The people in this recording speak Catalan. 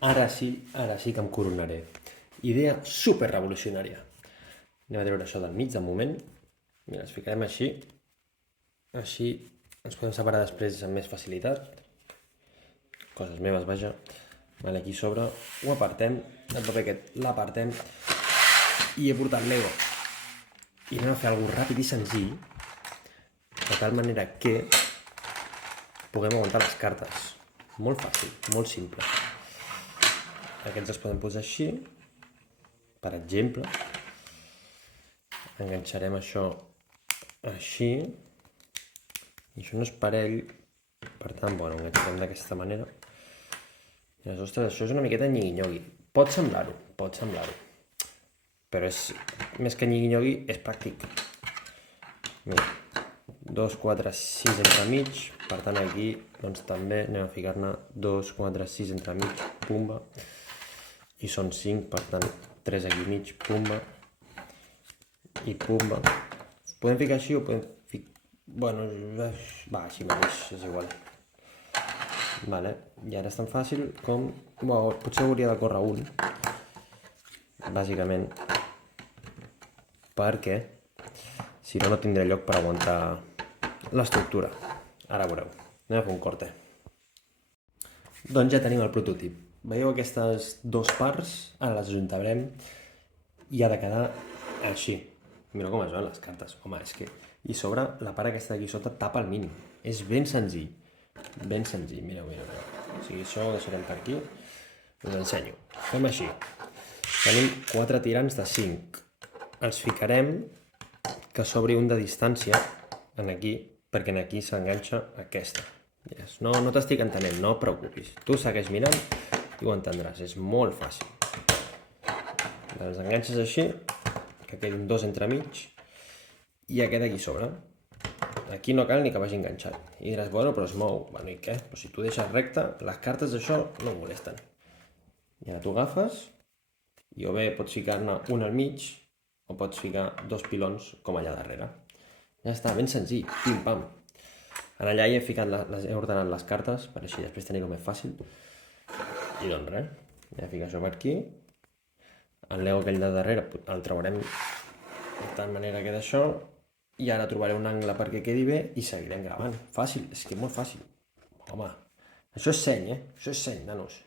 Ara sí que em coronaré. Idea super revolucionària. Anem a treure això del mig de moment. Mira, els ficarem així. Així ens podem separar després amb més facilitat. Coses meves, vaja. Vale, aquí sobre ho apartem. El paper aquest l'apartem. I he portat Lego. I anem a fer alguna ràpid i senzill, de tal manera que puguem aguantar les cartes. Molt fàcil, molt simple. Aquests els podem posar així, per exemple. Enganxarem això així. I això no és parell, per tant, bueno, enganxarem d'aquesta manera. I les ostres, això és una miqueta nyigui-nyogui. Pot semblar-ho, però és més que nyigui-nyogui, és pràctic. Mira, 2, 4, 6 entremig, per tant aquí doncs també anem a ficar-ne 2, 4, 6 entremig, pumba, i són 5, per tant 3 aquí mig, pumba, i pumba. Podem ficar així o podem ficar... Bueno, va, així mateix, és igual. Vale, i ara és tan fàcil com... Bueno, potser hauria de córrer un, bàsicament, perquè si no, no tindré lloc per aguantar l'estructura. Ara veureu. Anem a fer un corte. Doncs ja tenim el prototip. Veieu aquestes dues parts? Ara les ajuntarem i ha de quedar així. Mira com es veuen les cartes. Home, és que... I sobre, la part aquesta d'aquí sota tapa al mínim. És ben senzill. Ben senzill. Mireu. O sigui, això ho deixarem per aquí. Us ensenyo. Fem així. Tenim 4 tirants de 5. Els ficarem que s'obri un de distància en aquí, perquè en aquí s'enganxa aquesta. No t'estic entenent, no et preocupis. Tu segueix mirant i ho entendràs, és molt fàcil. Els enganxes així, que quedin dos entremig, i aquest aquí sobre. Aquí no cal ni que vagi enganxat. I diràs, bueno, però es mou. Bueno, i què? Però si tu deixes recte, les cartes d'això no molesten. I ara tu agafes, i o bé pots ficar-ne un al mig, o pots ficar dos pilons com allà darrere. Ja està, ben senzill, pim-pam. En allà he ordenat les cartes, per així després tenir-ho més fàcil. I doncs res, anem a ficar això per aquí. El Lego aquell de darrere el traurem de tal manera que d'això. I ara trobaré un angle perquè quedi bé i seguirem gravant. Fàcil, és que és molt fàcil. Home, això és seny, Això és seny, nanos.